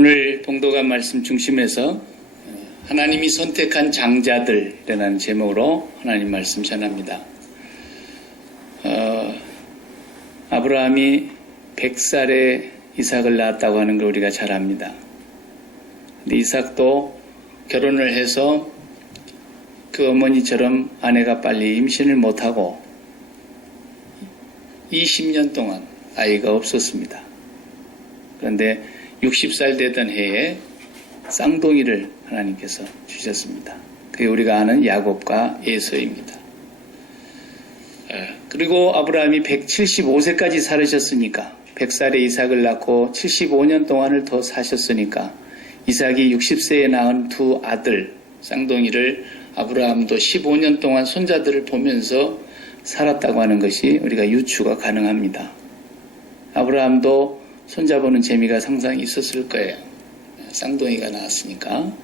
오늘 봉독한 말씀 중심에서 하나님이 선택한 장자들이라는 제목으로 하나님 말씀 전합니다. 아브라함이 100살에 이삭을 낳았다고 하는 걸 우리가 잘 압니다. 근데 이삭도 결혼을 해서 그 어머니처럼 아내가 빨리 임신을 못하고 20년 동안 아이가 없었습니다. 그런데 60살 되던 해에 쌍둥이를 하나님께서 주셨습니다. 그게 우리가 아는 야곱과 에서입니다. 그리고 아브라함이 175세까지 살으셨으니까 100살에 이삭을 낳고 75년 동안을 더 사셨으니까 이삭이 60세에 낳은 두 아들 쌍둥이를 아브라함도 15년 동안 손자들을 보면서 살았다고 하는 것이 우리가 유추가 가능합니다. 아브라함도 손자보는 재미가 상당히 있었을 거예요. 쌍둥이가 나왔으니까.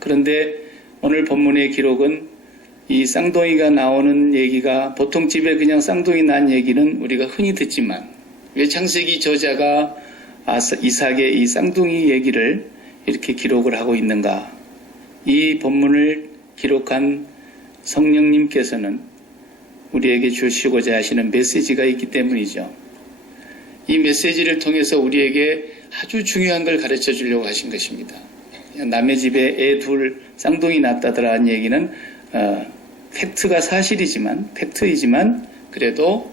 그런데 오늘 본문의 기록은 이 쌍둥이가 나오는 얘기가 보통 집에 그냥 쌍둥이 난 얘기는 우리가 흔히 듣지만 왜 창세기 저자가 이삭의 이 쌍둥이 얘기를 이렇게 기록을 하고 있는가? 이 본문을 기록한 성령님께서는 우리에게 주시고자 하시는 메시지가 있기 때문이죠. 이 메시지를 통해서 우리에게 아주 중요한 걸 가르쳐 주려고 하신 것입니다. 남의 집에 애 둘 쌍둥이 낳았다더라는 얘기는 팩트가 팩트이지만 그래도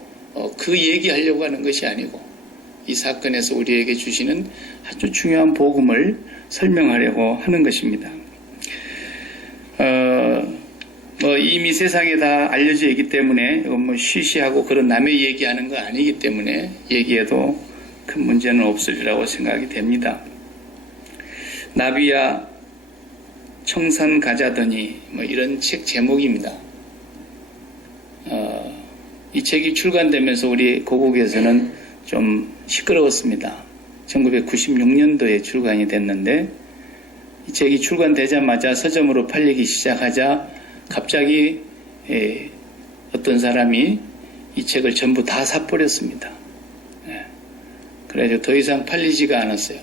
그 얘기하려고 하는 것이 아니고 이 사건에서 우리에게 주시는 아주 중요한 복음을 설명하려고 하는 것입니다. 이미 세상에 다 알려져 있기 때문에 이건 쉬쉬하고 그런 남의 얘기하는 거 아니기 때문에 얘기해도 큰 문제는 없으리라고 생각이 됩니다. 나비야 청산 가자더니 이런 책 제목입니다. 이 책이 출간되면서 우리 고국에서는 좀 시끄러웠습니다. 1996년도에 출간이 됐는데 이 책이 출간되자마자 서점으로 팔리기 시작하자 갑자기 어떤 사람이 이 책을 전부 다 사버렸습니다. 그래서 더 이상 팔리지가 않았어요.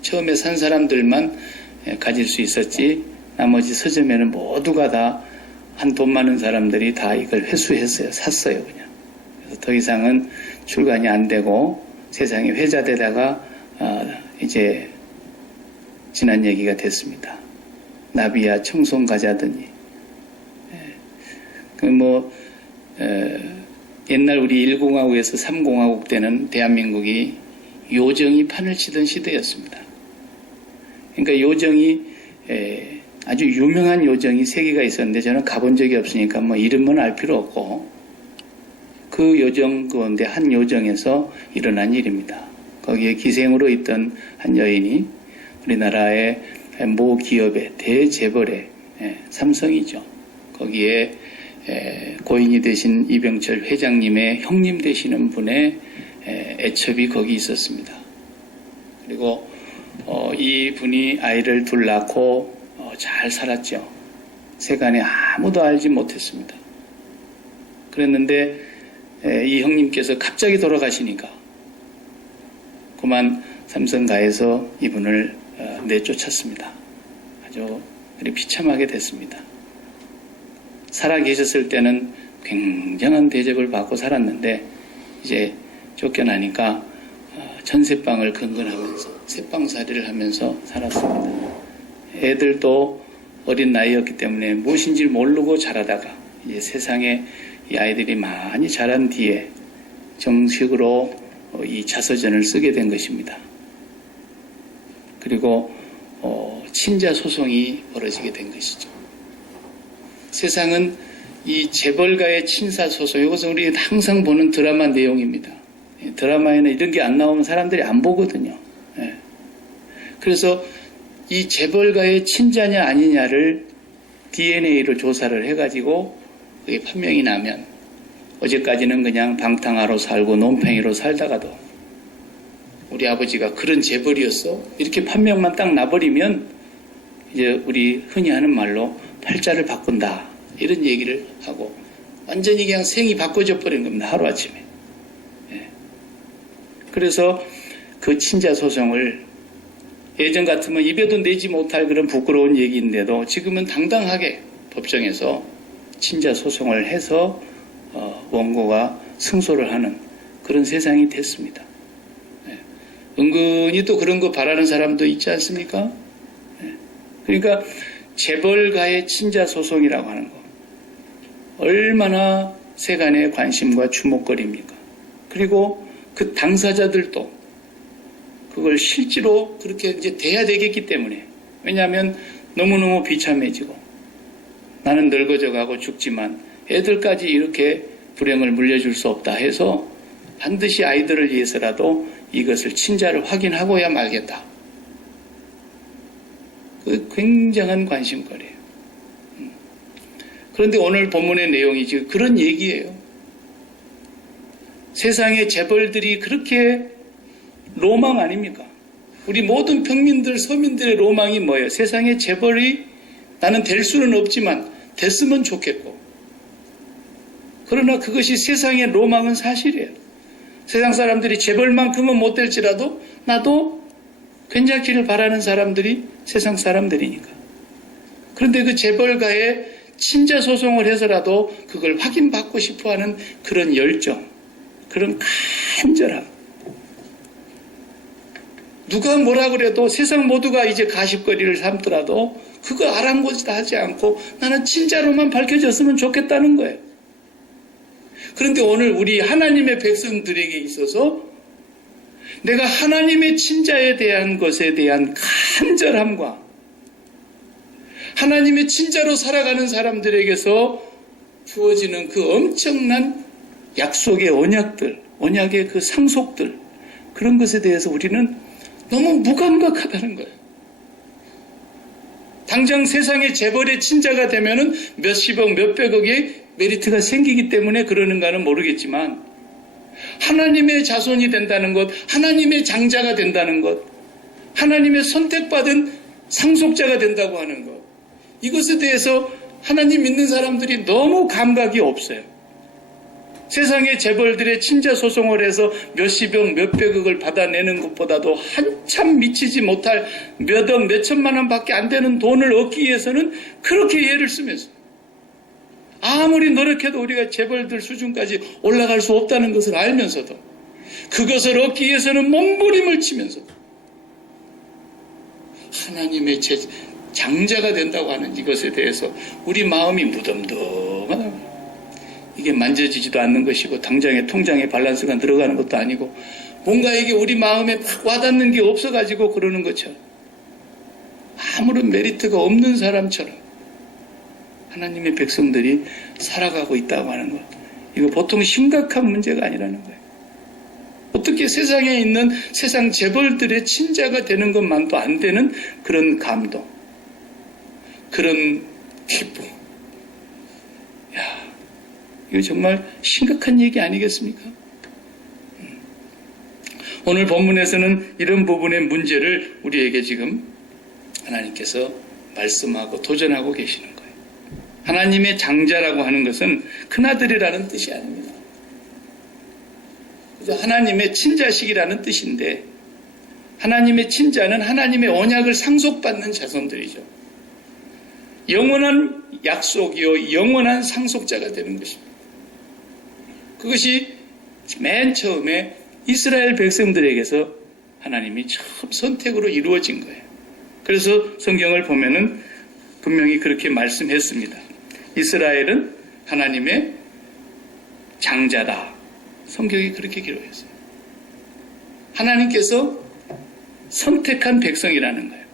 처음에 산 사람들만 가질 수 있었지 나머지 서점에는 모두가 다 한 돈 많은 사람들이 다 이걸 회수했어요. 샀어요. 그냥. 그래서 더 이상은 출간이 안 되고 세상에 회자되다가 이제 지난 얘기가 됐습니다. 나비야 청송 가자더니 옛날 우리 1공화국에서 3공화국 때는 대한민국이 요정이 판을 치던 시대였습니다. 그러니까 요정이 아주 유명한 요정이 3개가 있었는데 저는 가본 적이 없으니까 이름은 알 필요 없고 그 요정 가운데 한 요정에서 일어난 일입니다. 거기에 기생으로 있던 한 여인이 우리나라의 모 기업의 대재벌의 삼성이죠. 거기에 고인이 되신 이병철 회장님의 형님 되시는 분의 애첩이 거기 있었습니다. 그리고 이 분이 아이를 둘 낳고 잘 살았죠. 세간에 아무도 알지 못했습니다. 그랬는데 이 형님께서 갑자기 돌아가시니까 그만 삼성가에서 이분을 내쫓았습니다. 아주 비참하게 됐습니다. 살아 계셨을 때는 굉장한 대접을 받고 살았는데 이제 쫓겨나니까 전세방을 근근하면서 새방살이를 하면서 살았습니다. 애들도 어린 나이였기 때문에 무엇인지 모르고 자라다가 이제 세상에 이 아이들이 많이 자란 뒤에 정식으로 이 자서전을 쓰게 된 것입니다. 그리고 친자 소송이 벌어지게 된 것이죠. 세상은 이 재벌가의 친사소송, 이것은 우리 항상 보는 드라마 내용입니다. 드라마에는 이런 게 안 나오면 사람들이 안 보거든요. 그래서 이 재벌가의 친자냐 아니냐를 DNA로 조사를 해가지고 그게 판명이 나면 어제까지는 그냥 방탕하러 살고 논팽이로 살다가도 우리 아버지가 그런 재벌이었어? 이렇게 판명만 딱 나버리면 이제 우리 흔히 하는 말로 팔자를 바꾼다 이런 얘기를 하고 완전히 그냥 생이 바꿔져 버린 겁니다. 하루아침에. 그래서 그 친자 소송을 예전 같으면 입에도 내지 못할 그런 부끄러운 얘기인데도 지금은 당당하게 법정에서 친자 소송을 해서 원고가 승소를 하는 그런 세상이 됐습니다. 은근히 또 그런 거 바라는 사람도 있지 않습니까? 그러니까 재벌가의 친자 소송이라고 하는 거 얼마나 세간의 관심과 주목거리입니까? 그리고 그 당사자들도 그걸 실제로 그렇게 이제 돼야 되겠기 때문에, 왜냐하면 너무너무 비참해지고 나는 늙어져 가고 죽지만 애들까지 이렇게 불행을 물려줄 수 없다 해서 반드시 아이들을 위해서라도 이것을 친자를 확인하고야 말겠다. 그 굉장한 관심거리예요. 그런데 오늘 본문의 내용이 지금 그런 얘기예요. 세상의 재벌들이 그렇게 로망 아닙니까? 우리 모든 평민들, 서민들의 로망이 뭐예요? 세상의 재벌이 나는 될 수는 없지만 됐으면 좋겠고, 그러나 그것이 세상의 로망은 사실이에요. 세상 사람들이 재벌만큼은 못 될지라도 나도 괜찮기를 바라는 사람들이 세상 사람들이니까. 그런데 그 재벌가의 친자 소송을 해서라도 그걸 확인받고 싶어하는 그런 열정, 그런 간절함. 누가 뭐라 그래도 세상 모두가 이제 가십거리를 삼더라도 그거 아랑곳이다 하지 않고 나는 친자로만 밝혀졌으면 좋겠다는 거예요. 그런데 오늘 우리 하나님의 백성들에게 있어서 내가 하나님의 친자에 대한 것에 대한 간절함과 하나님의 친자로 살아가는 사람들에게서 주어지는 그 엄청난 약속의 언약들, 언약의 그 상속들, 그런 것에 대해서 우리는 너무 무감각하다는 거예요. 당장 세상의 재벌의 친자가 되면은 몇십억, 몇백억의 메리트가 생기기 때문에 그러는가는 모르겠지만, 하나님의 자손이 된다는 것, 하나님의 장자가 된다는 것, 하나님의 선택받은 상속자가 된다고 하는 것, 이것에 대해서 하나님 믿는 사람들이 너무 감각이 없어요. 세상의 재벌들의 친자 소송을 해서 몇십억, 몇백억을 받아내는 것보다도 한참 미치지 못할 몇억, 몇천만 원밖에 안 되는 돈을 얻기 위해서는 그렇게 애를 쓰면서, 아무리 노력해도 우리가 재벌들 수준까지 올라갈 수 없다는 것을 알면서도, 그것을 얻기 위해서는 몸부림을 치면서도 하나님의 장자가 된다고 하는 이것에 대해서 우리 마음이 무덤덤하다. 이게 만져지지도 않는 것이고 당장에 통장에 밸런스가 들어가는 것도 아니고 뭔가 이게 우리 마음에 막 와닿는 게 없어가지고 그러는 것처럼, 아무런 메리트가 없는 사람처럼 하나님의 백성들이 살아가고 있다고 하는 것, 이거 보통 심각한 문제가 아니라는 거예요. 어떻게 세상에 있는 세상 재벌들의 친자가 되는 것만도 안 되는 그런 감동, 그런 기쁨. 야, 이거 정말 심각한 얘기 아니겠습니까? 오늘 본문에서는 이런 부분의 문제를 우리에게 지금 하나님께서 말씀하고 도전하고 계시는 거예요. 하나님의 장자라고 하는 것은 큰아들이라는 뜻이 아닙니다. 그래서 하나님의 친자식이라는 뜻인데, 하나님의 친자는 하나님의 언약을 상속받는 자손들이죠. 영원한 약속이요, 영원한 상속자가 되는 것입니다. 그것이 맨 처음에 이스라엘 백성들에게서 하나님이 처음 선택으로 이루어진 거예요. 그래서 성경을 보면은 분명히 그렇게 말씀했습니다. 이스라엘은 하나님의 장자다. 성경이 그렇게 기록했어요. 하나님께서 선택한 백성이라는 거예요.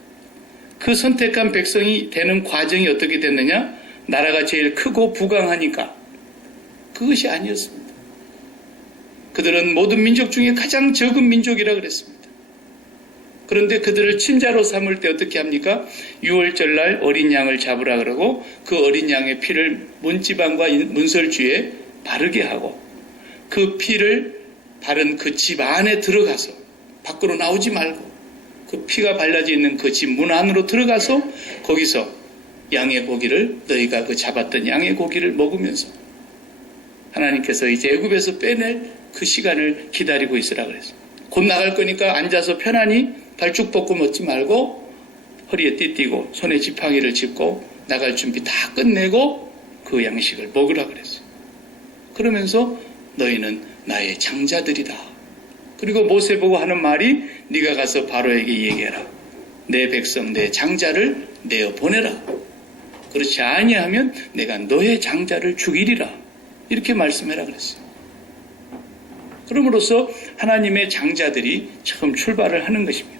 그 선택한 백성이 되는 과정이 어떻게 됐느냐? 나라가 제일 크고 부강하니까. 그것이 아니었습니다. 그들은 모든 민족 중에 가장 적은 민족이라 그랬습니다. 그런데 그들을 친자로 삼을 때 어떻게 합니까? 유월절날 어린 양을 잡으라 그러고 그 어린 양의 피를 문지방과 문설주에 바르게 하고, 그 피를 바른 그 집 안에 들어가서 밖으로 나오지 말고 그 피가 발라져 있는 그 집 문 안으로 들어가서 거기서 양의 고기를, 너희가 그 잡았던 양의 고기를 먹으면서 하나님께서 이제 애굽에서 빼낼 그 시간을 기다리고 있으라 그랬어요. 곧 나갈 거니까 앉아서 편안히 발쭉 뻗고 먹지 말고 허리에 띠띠고 손에 지팡이를 짚고 나갈 준비 다 끝내고 그 양식을 먹으라 그랬어요. 그러면서 너희는 나의 장자들이다. 그리고 모세 보고 하는 말이 네가 가서 바로에게 얘기해라. 내 백성 내 장자를 내어 보내라. 그렇지 아니하면 내가 너의 장자를 죽이리라. 이렇게 말씀해라 그랬어요. 그럼으로써 하나님의 장자들이 처음 출발을 하는 것입니다.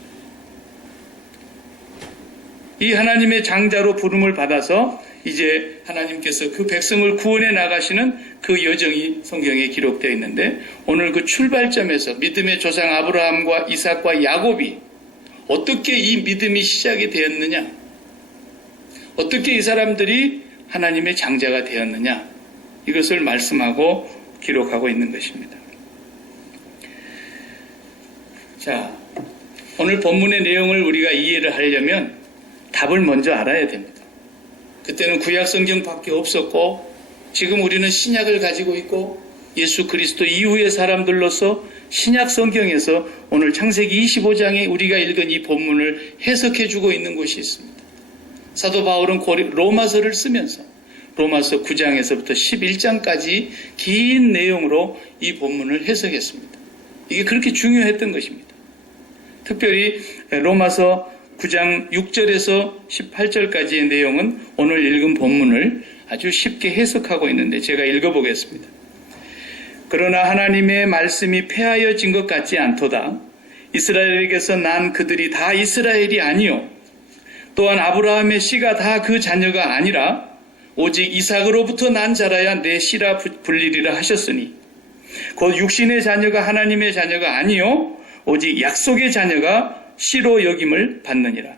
이 하나님의 장자로 부름을 받아서 이제 하나님께서 그 백성을 구원해 나가시는 그 여정이 성경에 기록되어 있는데 오늘 그 출발점에서 믿음의 조상 아브라함과 이삭과 야곱이 어떻게 이 믿음이 시작이 되었느냐, 어떻게 이 사람들이 하나님의 장자가 되었느냐, 이것을 말씀하고 기록하고 있는 것입니다. 자, 오늘 본문의 내용을 우리가 이해를 하려면 답을 먼저 알아야 됩니다. 그때는 구약 성경밖에 없었고 지금 우리는 신약을 가지고 있고 예수 그리스도 이후의 사람들로서 신약 성경에서 오늘 창세기 25장에 우리가 읽은 이 본문을 해석해 주고 있는 곳이 있습니다. 사도 바울은 로마서를 쓰면서 로마서 9장에서부터 11장까지 긴 내용으로 이 본문을 해석했습니다. 이게 그렇게 중요했던 것입니다. 특별히 로마서 9장 6절에서 18절까지의 내용은 오늘 읽은 본문을 아주 쉽게 해석하고 있는데 제가 읽어보겠습니다. 그러나 하나님의 말씀이 폐하여진 것 같지 않도다. 이스라엘에게서 난 그들이 다 이스라엘이 아니요 또한 아브라함의 씨가 다 그 자녀가 아니라 오직 이삭으로부터 난 자라야 내 씨라 불리리라 하셨으니 곧 육신의 자녀가 하나님의 자녀가 아니요 오직 약속의 자녀가 씨로 여김을 받느니라.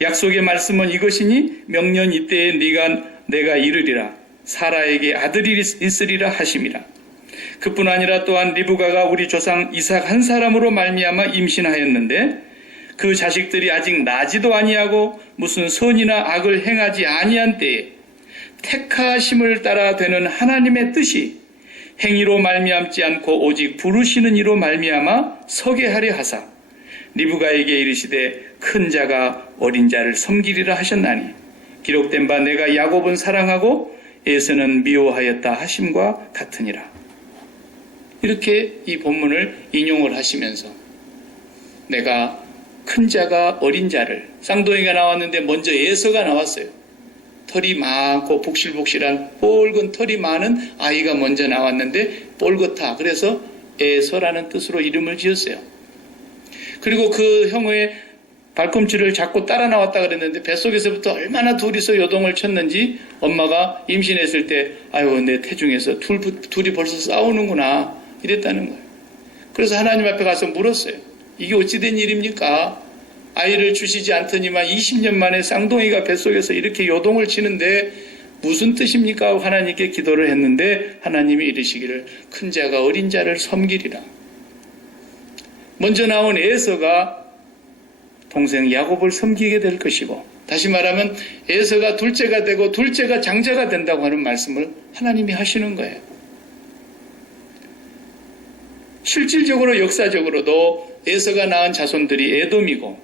약속의 말씀은 이것이니 명년 이때에 내가 이르리라. 사라에게 아들이 있으리라 하심이라. 그뿐 아니라 또한 리브가가 우리 조상 이삭 한 사람으로 말미암아 임신하였는데 그 자식들이 아직 나지도 아니하고 무슨 선이나 악을 행하지 아니한 때에 택하심을 따라 되는 하나님의 뜻이 행위로 말미암지 않고 오직 부르시는 이로 말미암아 서게 하려 하사 리브가에게 이르시되 큰 자가 어린 자를 섬기리라 하셨나니 기록된 바 내가 야곱은 사랑하고 에서는 미워하였다 하심과 같으니라. 이렇게 이 본문을 인용을 하시면서 내가 큰 자가 어린 자를, 쌍둥이가 나왔는데 먼저 에서가 나왔어요. 털이 많고 복실복실한 뻘건 털이 많은 아이가 먼저 나왔는데 뻘겋다. 그래서 에서라는 뜻으로 이름을 지었어요. 그리고 그 형의 발꿈치를 잡고 따라 나왔다 그랬는데 뱃속에서부터 얼마나 둘이서 요동을 쳤는지 엄마가 임신했을 때 아유 내 태중에서 둘이 벌써 싸우는구나 이랬다는 거예요. 그래서 하나님 앞에 가서 물었어요. 이게 어찌된 일입니까? 아이를 주시지 않더니만 20년 만에 쌍둥이가 뱃속에서 이렇게 요동을 치는데 무슨 뜻입니까? 하고 하나님께 기도를 했는데 하나님이 이르시기를 큰 자가 어린 자를 섬기리라. 먼저 나온 에서가 동생 야곱을 섬기게 될 것이고 다시 말하면 에서가 둘째가 되고 둘째가 장자가 된다고 하는 말씀을 하나님이 하시는 거예요. 실질적으로 역사적으로도 에서가 낳은 자손들이 에돔이고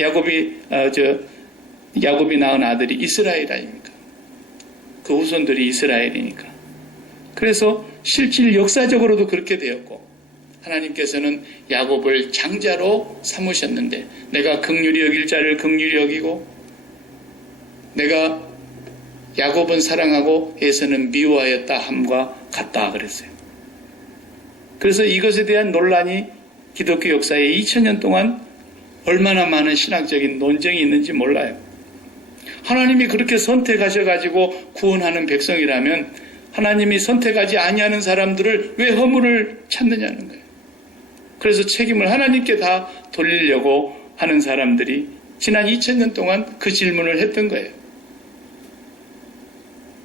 야곱이 낳은 아들이 이스라엘 아닙니까? 그 후손들이 이스라엘이니까. 그래서 실질 역사적으로도 그렇게 되었고 하나님께서는 야곱을 장자로 삼으셨는데 내가 긍휼히 여길 자를 긍휼히 여기고 내가 야곱은 사랑하고 에서는 미워하였다 함과 같다 그랬어요. 그래서 이것에 대한 논란이 기독교 역사에 2000년 동안 얼마나 많은 신학적인 논쟁이 있는지 몰라요. 하나님이 그렇게 선택하셔가지고 구원하는 백성이라면 하나님이 선택하지 아니하는 사람들을 왜 허물을 찾느냐는 거예요. 그래서 책임을 하나님께 다 돌리려고 하는 사람들이 지난 2000년 동안 그 질문을 했던 거예요.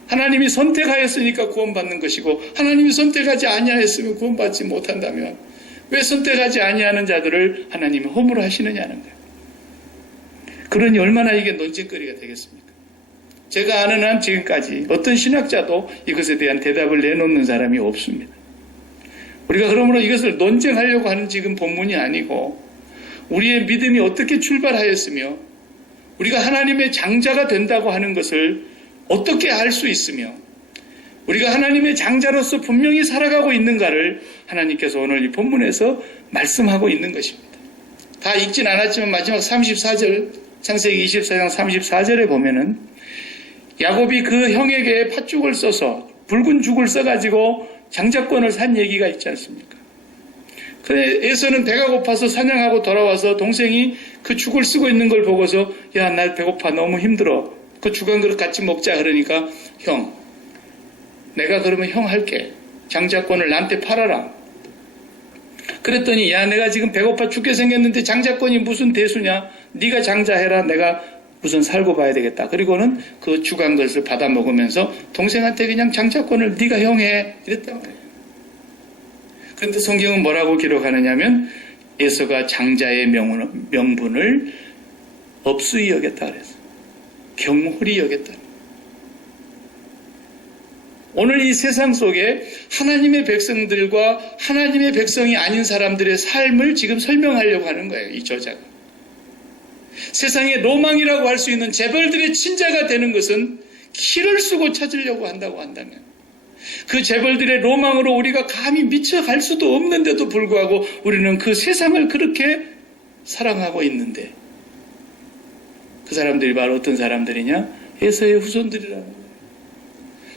하나님이 선택하였으니까 구원받는 것이고 하나님이 선택하지 아니하였으면 구원받지 못한다면 왜 선택하지 아니하는 자들을 하나님이 허물하시느냐는 거예요. 그러니 얼마나 이게 논쟁거리가 되겠습니까? 제가 아는 한 지금까지 어떤 신학자도 이것에 대한 대답을 내놓는 사람이 없습니다. 우리가 그러므로 이것을 논쟁하려고 하는 지금 본문이 아니고 우리의 믿음이 어떻게 출발하였으며 우리가 하나님의 장자가 된다고 하는 것을 어떻게 알 수 있으며 우리가 하나님의 장자로서 분명히 살아가고 있는가를 하나님께서 오늘 이 본문에서 말씀하고 있는 것입니다. 다 읽진 않았지만 마지막 34절, 창세기 24장 34절에 보면은 야곱이 그 형에게 팥죽을 써서 붉은 죽을 써가지고 장자권을 산 얘기가 있지 않습니까? 그래 에서는 배가 고파서 사냥하고 돌아와서 동생이 그 죽을 쓰고 있는 걸 보고서 야, 나 배고파 너무 힘들어. 그 죽 한 그릇 같이 먹자. 그러니까 형, 내가 그러면 형 할게. 장자권을 나한테 팔아라. 그랬더니 야, 내가 지금 배고파 죽게 생겼는데 장자권이 무슨 대수냐. 네가 장자해라. 내가 우선 살고 봐야 되겠다. 그리고는 그 죽 한 그릇을 받아 먹으면서 동생한테 그냥 장자권을 네가 형해. 이랬단 말이에요. 그런데 성경은 뭐라고 기록하느냐면 에서가 장자의 명분을 업수히 여겼다 그랬어요. 경홀히 여겼다. 오늘 이 세상 속에 하나님의 백성들과 하나님의 백성이 아닌 사람들의 삶을 지금 설명하려고 하는 거예요. 이 저자가. 세상의 로망이라고 할 수 있는 재벌들의 친자가 되는 것은 키를 쓰고 찾으려고 한다고 한다면 그 재벌들의 로망으로 우리가 감히 미쳐갈 수도 없는데도 불구하고 우리는 그 세상을 그렇게 사랑하고 있는데 그 사람들이 바로 어떤 사람들이냐? 에서의 후손들이라는 거예요.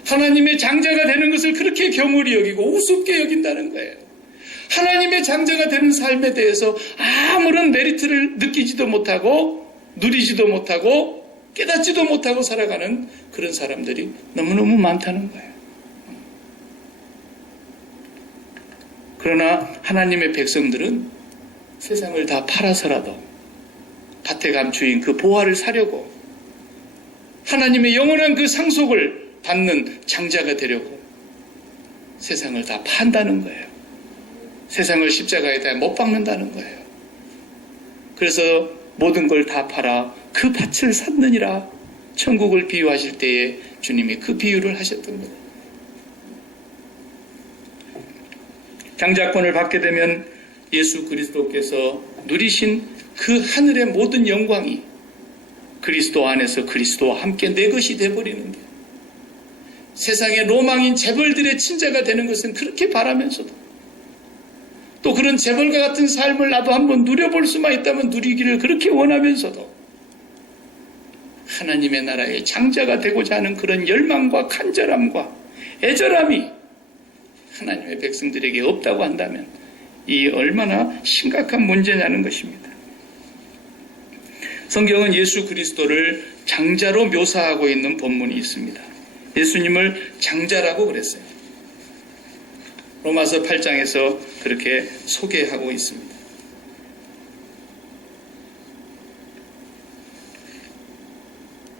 하나님의 장자가 되는 것을 그렇게 경홀히 여기고 우습게 여긴다는 거예요. 하나님의 장자가 되는 삶에 대해서 아무런 메리트를 느끼지도 못하고 누리지도 못하고 깨닫지도 못하고 살아가는 그런 사람들이 너무너무 많다는 거예요. 그러나 하나님의 백성들은 세상을 다 팔아서라도 밭에 감추인 그 보화를 사려고 하나님의 영원한 그 상속을 받는 장자가 되려고 세상을 다 판다는 거예요. 세상을 십자가에다 못 박는다는 거예요. 그래서 모든 걸 다 팔아 그 밭을 샀느니라 천국을 비유하실 때에 주님이 그 비유를 하셨던 거예요. 장자권을 받게 되면 예수 그리스도께서 누리신 그 하늘의 모든 영광이 그리스도 안에서 그리스도와 함께 내 것이 되어버리는데 세상의 로망인 재벌들의 친자가 되는 것은 그렇게 바라면서도 또 그런 재벌과 같은 삶을 나도 한번 누려볼 수만 있다면 누리기를 그렇게 원하면서도 하나님의 나라의 장자가 되고자 하는 그런 열망과 간절함과 애절함이 하나님의 백성들에게 없다고 한다면 이 얼마나 심각한 문제냐는 것입니다. 성경은 예수 그리스도를 장자로 묘사하고 있는 본문이 있습니다. 예수님을 장자라고 그랬어요. 로마서 8장에서 그렇게 소개하고 있습니다.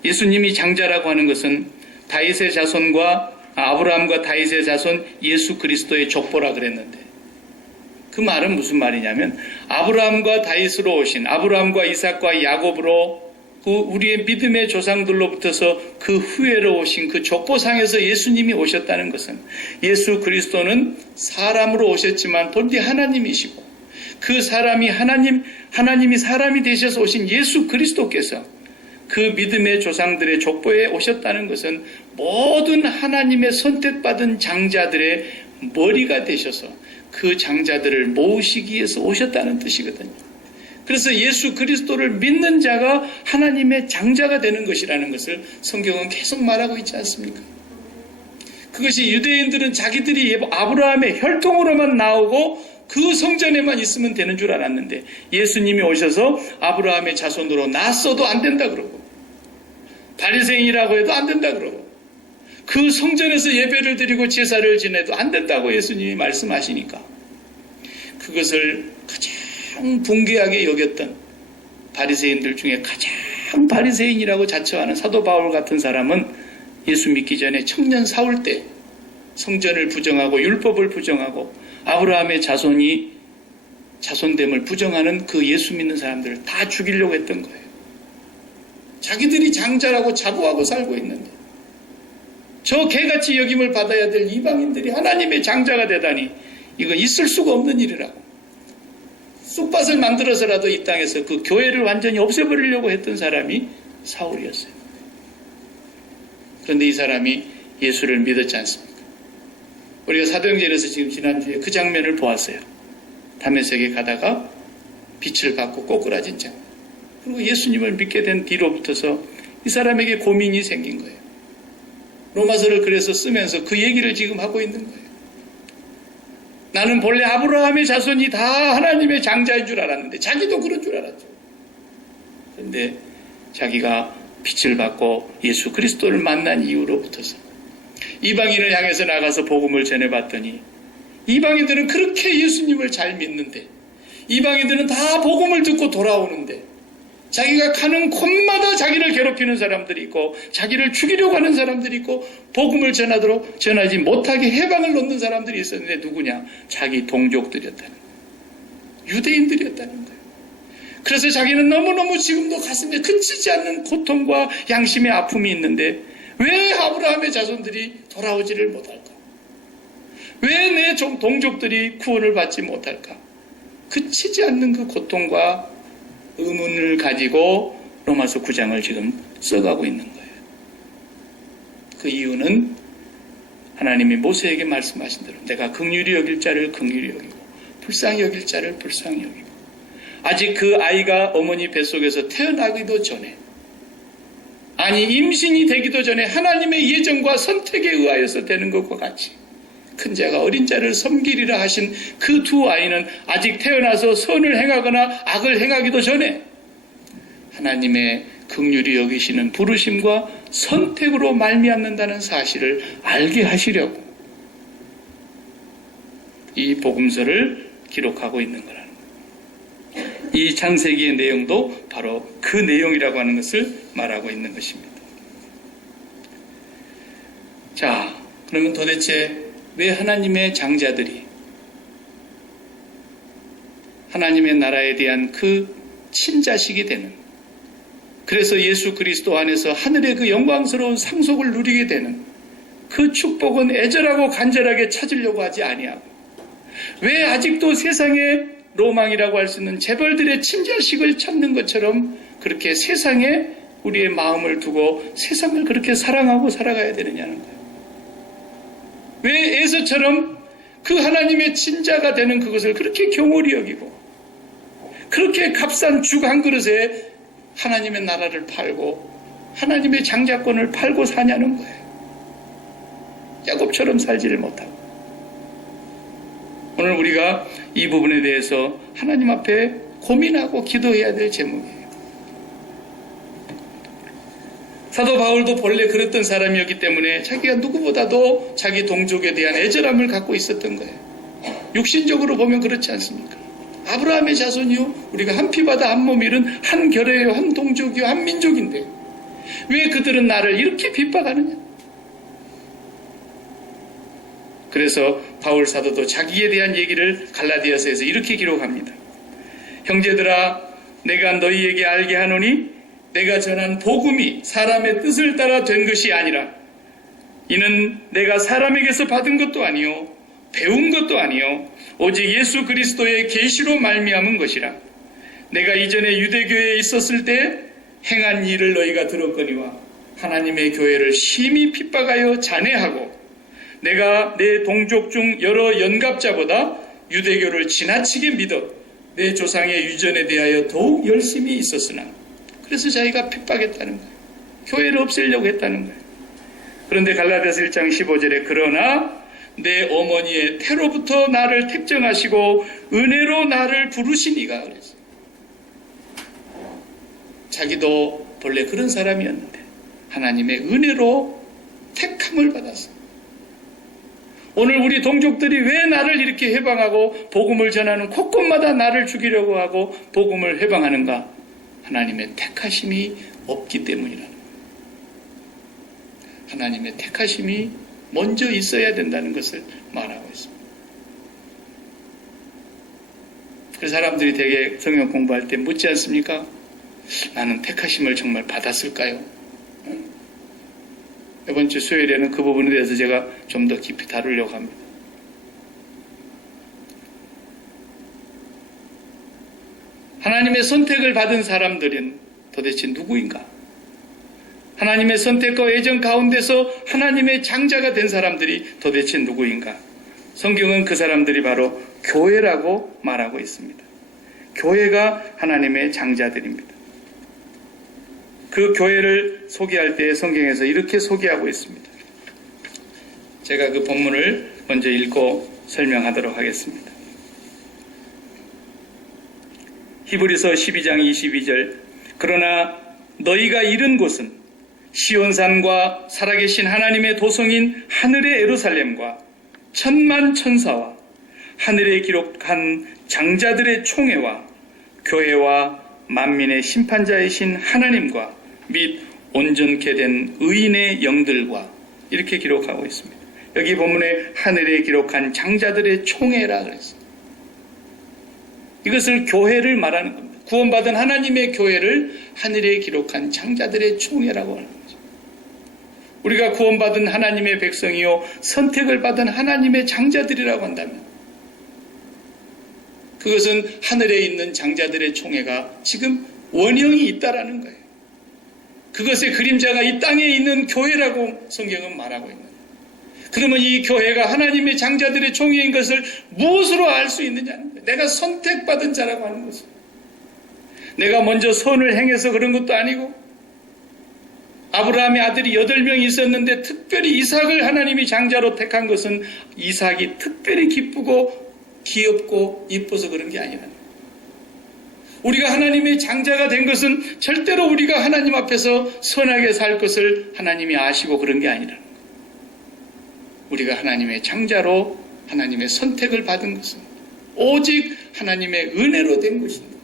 예수님이 장자라고 하는 것은 다윗의 자손과 아브라함과 다윗의 자손 예수 그리스도의 족보라 그랬는데 그 말은 무슨 말이냐면 아브라함과 다윗으로 오신 아브라함과 이삭과 야곱으로 그 우리의 믿음의 조상들로부터서 그 후예로 오신 그 족보상에서 예수님이 오셨다는 것은 예수 그리스도는 사람으로 오셨지만 본디 하나님이시고 그 사람이 하나님이 사람이 되셔서 오신 예수 그리스도께서 그 믿음의 조상들의 족보에 오셨다는 것은 모든 하나님의 선택받은 장자들의 머리가 되셔서 그 장자들을 모으시기 위해서 오셨다는 뜻이거든요. 그래서 예수 그리스도를 믿는 자가 하나님의 장자가 되는 것이라는 것을 성경은 계속 말하고 있지 않습니까? 그것이 유대인들은 자기들이 아브라함의 혈통으로만 나오고 그 성전에만 있으면 되는 줄 알았는데 예수님이 오셔서 아브라함의 자손으로 낳았어도 안 된다 그러고 바리새인이라고 해도 안 된다 그러고 그 성전에서 예배를 드리고 제사를 지내도 안 된다고 예수님이 말씀하시니까 그것을 가장 붕괴하게 여겼던 바리새인들 중에 가장 바리새인이라고 자처하는 사도 바울 같은 사람은 예수 믿기 전에 청년 사울 때 성전을 부정하고 율법을 부정하고 아브라함의 자손됨을 부정하는 그 예수 믿는 사람들을 다 죽이려고 했던 거예요. 자기들이 장자라고 자부하고 살고 있는데 저 개같이 여김을 받아야 될 이방인들이 하나님의 장자가 되다니 이건 있을 수가 없는 일이라고 쑥밭을 만들어서라도 이 땅에서 그 교회를 완전히 없애버리려고 했던 사람이 사울이었어요. 그런데 이 사람이 예수를 믿었지 않습니까? 우리가 사도행전에서 지금 지난주에 그 장면을 보았어요. 다메섹에 가다가 빛을 받고 꼬꾸라진 장면. 그리고 예수님을 믿게 된 뒤로부터서 이 사람에게 고민이 생긴 거예요. 로마서를 그래서 쓰면서 그 얘기를 지금 하고 있는 거예요. 나는 본래 아브라함의 자손이 다 하나님의 장자인 줄 알았는데, 자기도 그런 줄 알았죠. 그런데 자기가 빛을 받고 예수 그리스도를 만난 이후로부터서 이방인을 향해서 나가서 복음을 전해봤더니, 이방인들은 그렇게 예수님을 잘 믿는데, 이방인들은 다 복음을 듣고 돌아오는데, 자기가 가는 곳마다 자기를 괴롭히는 사람들이 있고, 자기를 죽이려고 하는 사람들이 있고, 복음을 전하지 못하게 해방을 놓는 사람들이 있었는데, 누구냐? 자기 동족들이었다는 거예요. 유대인들이었다는 거예요. 그래서 자기는 너무너무 지금도 가슴에 그치지 않는 고통과 양심의 아픔이 있는데, 왜 아브라함의 자손들이 돌아오지를 못할까? 왜 내 동족들이 구원을 받지 못할까? 그치지 않는 그 고통과 의문을 가지고 로마서 9장을 지금 써가고 있는 거예요. 그 이유는 하나님이 모세에게 말씀하신 대로 내가 긍휼히 여길 자를 긍휼히 여기고 불쌍히 여길 자를 불쌍히 여기고, 아직 그 아이가 어머니 뱃속에서 태어나기도 전에, 아니 임신이 되기도 전에 하나님의 예정과 선택에 의하여서 되는 것과 같이 큰 자가 어린 자를 섬기리라 하신 그 두 아이는 아직 태어나서 선을 행하거나 악을 행하기도 전에 하나님의 긍휼히 여기시는 부르심과 선택으로 말미암는다는 사실을 알게 하시려고 이 복음서를 기록하고 있는 거라는 거예요. 이 창세기의 내용도 바로 그 내용이라고 하는 것을 말하고 있는 것입니다. 자, 그러면 도대체 왜 하나님의 장자들이 하나님의 나라에 대한 그 친자식이 되는, 그래서 예수 그리스도 안에서 하늘의 그 영광스러운 상속을 누리게 되는 그 축복은 애절하고 간절하게 찾으려고 하지 아니하고, 왜 아직도 세상의 로망이라고 할 수 있는 재벌들의 친자식을 찾는 것처럼 그렇게 세상에 우리의 마음을 두고 세상을 그렇게 사랑하고 살아가야 되느냐는 거예요. 왜 에서처럼 그 하나님의 친자가 되는 그것을 그렇게 경홀히 여기고, 그렇게 값싼 죽 한 그릇에 하나님의 나라를 팔고 하나님의 장자권을 팔고 사냐는 거예요. 야곱처럼 살지를 못하고. 오늘 우리가 이 부분에 대해서 하나님 앞에 고민하고 기도해야 될 제목이에요. 사도 바울도 본래 그랬던 사람이었기 때문에 자기가 누구보다도 자기 동족에 대한 애절함을 갖고 있었던 거예요. 육신적으로 보면 그렇지 않습니까? 아브라함의 자손이요, 우리가 한 피바다 한 몸이른 한 결의요, 한 동족이요, 한 민족인데 왜 그들은 나를 이렇게 핍박하느냐? 그래서 바울 사도도 자기에 대한 얘기를 갈라디아서에서 이렇게 기록합니다. 형제들아, 내가 너희에게 알게 하노니 내가 전한 복음이 사람의 뜻을 따라 된 것이 아니라 이는 내가 사람에게서 받은 것도 아니요 배운 것도 아니요 오직 예수 그리스도의 계시로 말미암은 것이라. 내가 이전에 유대교회에 있었을 때 행한 일을 너희가 들었거니와 하나님의 교회를 심히 핍박하여 잔해하고 내가 내 동족 중 여러 연갑자보다 유대교를 지나치게 믿어 내 조상의 유전에 대하여 더욱 열심히 있었으나, 그래서 자기가 핍박했다는 거예요. 교회를 없애려고 했다는 거예요. 그런데 갈라디아서 1장 15절에 그러나 내 어머니의 태로부터 나를 택정하시고 은혜로 나를 부르시니가 그랬어요. 자기도 본래 그런 사람이었는데 하나님의 은혜로 택함을 받았어요. 오늘 우리 동족들이 왜 나를 이렇게 해방하고 복음을 전하는 곳곳마다 나를 죽이려고 하고 복음을 해방하는가? 하나님의 택하심이 없기 때문이라는 거예요. 하나님의 택하심이 먼저 있어야 된다는 것을 말하고 있습니다. 그래서 사람들이 되게 성경 공부할 때 묻지 않습니까? 나는 택하심을 정말 받았을까요? 이번 주 수요일에는 그 부분에 대해서 제가 좀 더 깊이 다루려고 합니다. 하나님의 선택을 받은 사람들은 도대체 누구인가? 하나님의 선택과 애정 가운데서 하나님의 장자가 된 사람들이 도대체 누구인가? 성경은 그 사람들이 바로 교회라고 말하고 있습니다. 교회가 하나님의 장자들입니다. 그 교회를 소개할 때 성경에서 이렇게 소개하고 있습니다. 제가 그 본문을 먼저 읽고 설명하도록 하겠습니다. 히브리서 12장 22절 그러나 너희가 이른 곳은 시온산과 살아계신 하나님의 도성인 하늘의 예루살렘과 천만 천사와 하늘에 기록한 장자들의 총회와 교회와 만민의 심판자이신 하나님과 및 온전케 된 의인의 영들과 이렇게 기록하고 있습니다. 여기 본문에 하늘에 기록한 장자들의 총회라 그랬습니다. 이것을 교회를 말하는 겁니다. 구원받은 하나님의 교회를 하늘에 기록한 장자들의 총회라고 하는 거죠. 우리가 구원받은 하나님의 백성이요 선택을 받은 하나님의 장자들이라고 한다면 그것은 하늘에 있는 장자들의 총회가 지금 원형이 있다라는 거예요. 그것의 그림자가 이 땅에 있는 교회라고 성경은 말하고 있는 거예요. 그러면 이 교회가 하나님의 장자들의 총회인 것을 무엇으로 알 수 있느냐는 거예요. 내가 선택받은 자라고 하는 것을. 내가 먼저 선을 행해서 그런 것도 아니고 아브라함의 아들이 8명이 있었는데 특별히 이삭을 하나님이 장자로 택한 것은 이삭이 특별히 기쁘고 귀엽고 이뻐서 그런 게 아니라 우리가 하나님의 장자가 된 것은 절대로 우리가 하나님 앞에서 선하게 살 것을 하나님이 아시고 그런 게 아니라 우리가 하나님의 장자로 하나님의 선택을 받은 것은 오직 하나님의 은혜로 된 것입니다.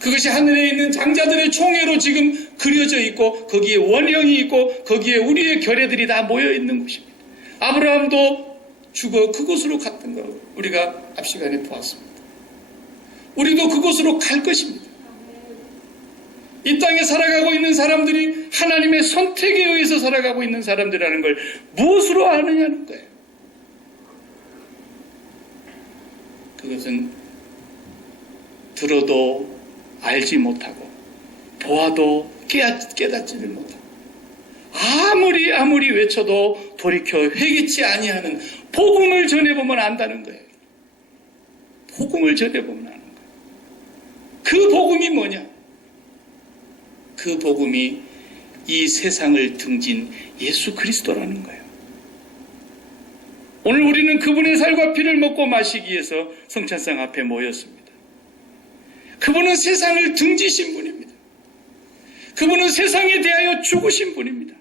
그것이 하늘에 있는 장자들의 총회로 지금 그려져 있고 거기에 원형이 있고 거기에 우리의 결례들이 다 모여 있는 것입니다. 아브라함도 죽어 그곳으로 갔던 거 우리가 앞 시간에 보았습니다. 우리도 그곳으로 갈 것입니다. 이 땅에 살아가고 있는 사람들이 하나님의 선택에 의해서 살아가고 있는 사람들이라는 걸 무엇으로 아느냐는 거예요. 그것은 들어도 알지 못하고 보아도 깨닫지를 못하고 아무리 외쳐도 돌이켜 회개치 아니하는 복음을 전해보면 안다는 거예요. 복음을 전해보면 아는 거예요. 그 복음이 뭐냐? 그 복음이 이 세상을 등진 예수 그리스도라는 거예요. 오늘 우리는 그분의 살과 피를 먹고 마시기 위해서 성찬상 앞에 모였습니다. 그분은 세상을 등지신 분입니다. 그분은 세상에 대하여 죽으신 분입니다.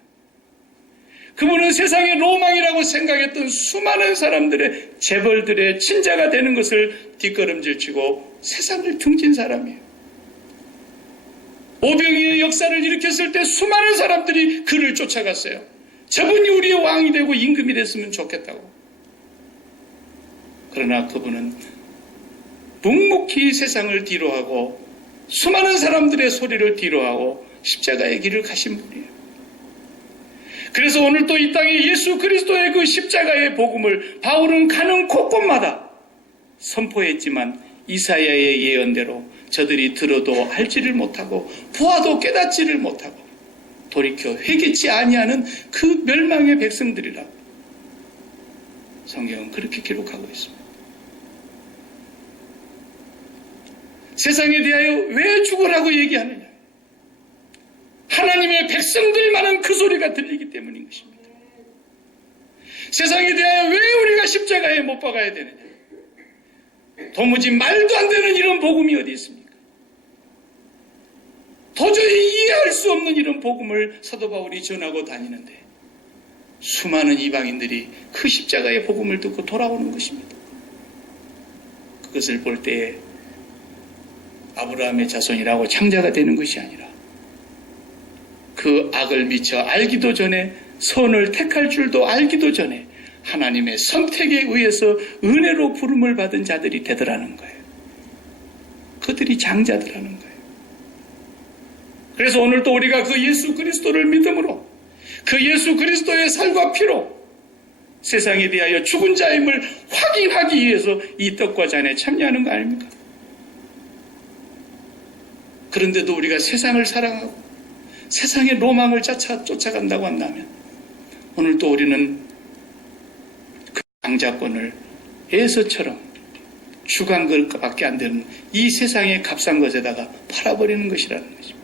그분은 세상의 로망이라고 생각했던 수많은 사람들의 재벌들의 친자가 되는 것을 뒷걸음질치고 세상을 등진 사람이에요. 오병이의 역사를 일으켰을 때 수많은 사람들이 그를 쫓아갔어요. 저분이 우리의 왕이 되고 임금이 됐으면 좋겠다고. 그러나 그분은 묵묵히 세상을 뒤로하고 수많은 사람들의 소리를 뒤로하고 십자가의 길을 가신 분이에요. 그래서 오늘 또 이 땅에 예수 그리스도의 그 십자가의 복음을 바울은 가는 곳곳마다 선포했지만 이사야의 예언대로 저들이 들어도 알지를 못하고 보아도 깨닫지를 못하고 돌이켜 회개치 아니하는 그 멸망의 백성들이라 성경은 그렇게 기록하고 있습니다. 세상에 대하여 왜 죽으라고 얘기하느냐? 하나님의 백성들만은 그 소리가 들리기 때문인 것입니다. 세상에 대하여 왜 우리가 십자가에 못 박아야 되느냐? 도무지 말도 안 되는 이런 복음이 어디 있습니까? 도저히 이해할 수 없는 이런 복음을 사도 바울이 전하고 다니는데 수많은 이방인들이 그 십자가의 복음을 듣고 돌아오는 것입니다. 그것을 볼 때에 아브라함의 자손이라고 창자가 되는 것이 아니라 그 악을 미처 알기도 전에 선을 택할 줄도 알기도 전에 하나님의 선택에 의해서 은혜로 부름을 받은 자들이 되더라는 거예요. 그들이 장자들하는 거예요. 그래서 오늘 또 우리가 그 예수 그리스도를 믿음으로 그 예수 그리스도의 살과 피로 세상에 대하여 죽은 자임을 확인하기 위해서 이 떡과 잔에 참여하는 거 아닙니까? 그런데도 우리가 세상을 사랑하고 세상의 로망을 쫓아간다고 한다면 오늘 또 우리는 그 장자권을 에서처럼 주간 것밖에 안 되는 이 세상의 값싼 것에다가 팔아버리는 것이라는 것입니다.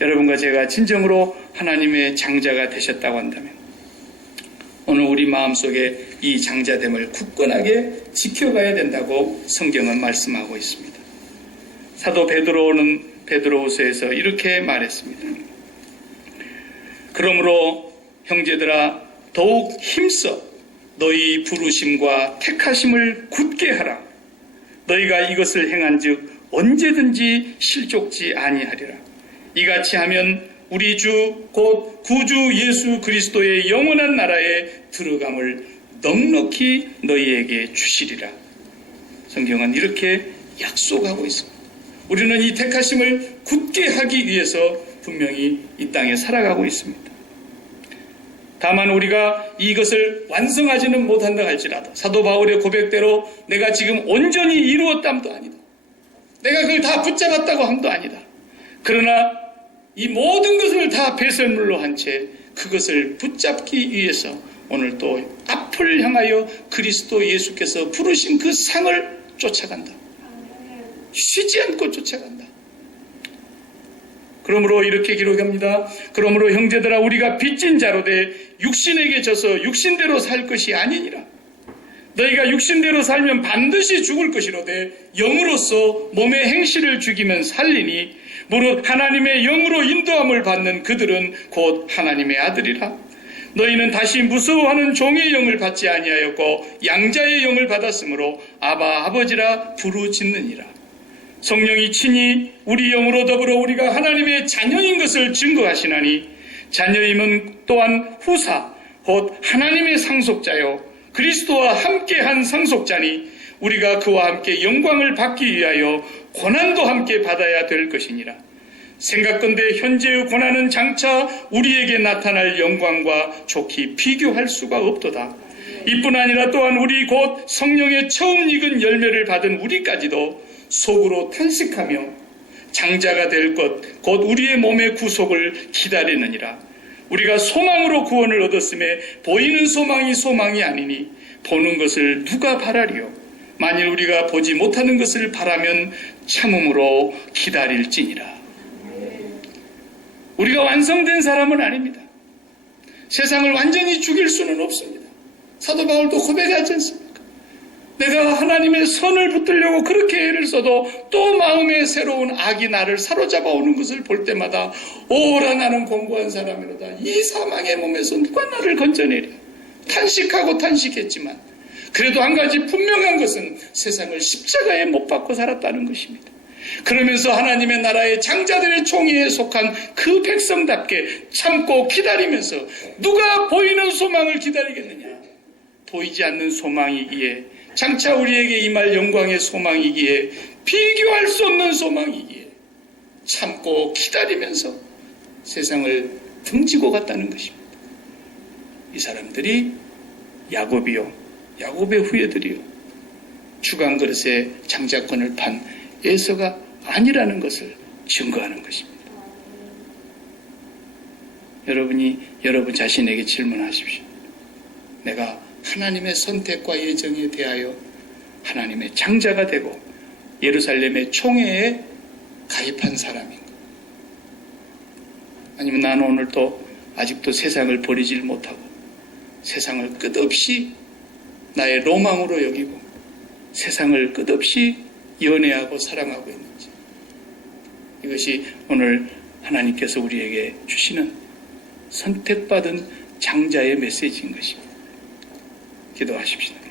여러분과 제가 진정으로 하나님의 장자가 되셨다고 한다면 오늘 우리 마음속에 이 장자됨을 굳건하게 지켜가야 된다고 성경은 말씀하고 있습니다. 사도 베드로는 베드로후서에서 이렇게 말했습니다. 그러므로 형제들아 더욱 힘써 너희 부르심과 택하심을 굳게 하라. 너희가 이것을 행한즉 언제든지 실족지 아니하리라. 이같이 하면 우리 주 곧 구주 예수 그리스도의 영원한 나라에 들어감을 넉넉히 너희에게 주시리라. 성경은 이렇게 약속하고 있습니다. 우리는 이 택하심을 굳게 하기 위해서 분명히 이 땅에 살아가고 있습니다. 다만 우리가 이것을 완성하지는 못한다 할지라도 사도 바울의 고백대로 내가 지금 온전히 이루었담도 아니다. 내가 그걸 다 붙잡았다고 함도 아니다. 그러나 이 모든 것을 다 배설물로 한 채 그것을 붙잡기 위해서 오늘 또 앞을 향하여 그리스도 예수께서 부르신 그 상을 쫓아간다. 쉬지 않고 쫓아간다. 그러므로 이렇게 기록합니다. 그러므로 형제들아 우리가 빚진 자로 돼 육신에게 져서 육신대로 살 것이 아니니라. 너희가 육신대로 살면 반드시 죽을 것이로되 영으로서 몸의 행실을 죽이면 살리니 무릇 하나님의 영으로 인도함을 받는 그들은 곧 하나님의 아들이라. 너희는 다시 무서워하는 종의 영을 받지 아니하였고 양자의 영을 받았으므로 아바 아버지라 부르짖느니라. 성령이 친히 우리 영으로 더불어 우리가 하나님의 자녀인 것을 증거하시나니 자녀임은 또한 후사 곧 하나님의 상속자요 그리스도와 함께한 상속자니 우리가 그와 함께 영광을 받기 위하여 고난도 함께 받아야 될 것이니라. 생각건대 현재의 고난은 장차 우리에게 나타날 영광과 좋게 비교할 수가 없도다. 이뿐 아니라 또한 우리 곧 성령의 처음 익은 열매를 받은 우리까지도 속으로 탄식하며 장자가 될 것 곧 우리의 몸의 구속을 기다리느니라. 우리가 소망으로 구원을 얻었음에 보이는 소망이 소망이 아니니 보는 것을 누가 바라리요. 만일 우리가 보지 못하는 것을 바라면 참음으로 기다릴지니라. 우리가 완성된 사람은 아닙니다. 세상을 완전히 죽일 수는 없습니다. 사도 바울도 고백하지 않습니까? 내가 하나님의 선을 붙들려고 그렇게 애를 써도 또 마음에 새로운 악이 나를 사로잡아 오는 것을 볼 때마다 오라 나는 공고한 사람이로다. 이 사망의 몸에서 누가 나를 건져내랴. 탄식하고 탄식했지만 그래도 한 가지 분명한 것은 세상을 십자가에 못 박고 살았다는 것입니다. 그러면서 하나님의 나라의 장자들의 총회에 속한 그 백성답게 참고 기다리면서 누가 보이는 소망을 기다리겠느냐. 보이지 않는 소망이기에 장차 우리에게 임할 영광의 소망이기에 비교할 수 없는 소망이기에 참고 기다리면서 세상을 등지고 갔다는 것입니다. 이 사람들이 야곱이요 야곱의 후예들이요 주간 그릇의 장자권을 판 에서가 아니라는 것을 증거하는 것입니다. 여러분이 여러분 자신에게 질문하십시오. 내가 하나님의 선택과 예정에 대하여 하나님의 장자가 되고 예루살렘의 총회에 가입한 사람인가? 아니면 나는 오늘 또 아직도 세상을 버리질 못하고 세상을 끝없이 나의 로망으로 여기고 세상을 끝없이 연애하고 사랑하고 있는지, 이것이 오늘 하나님께서 우리에게 주시는 선택받은 장자의 메시지인 것입니다. 기도하십시다.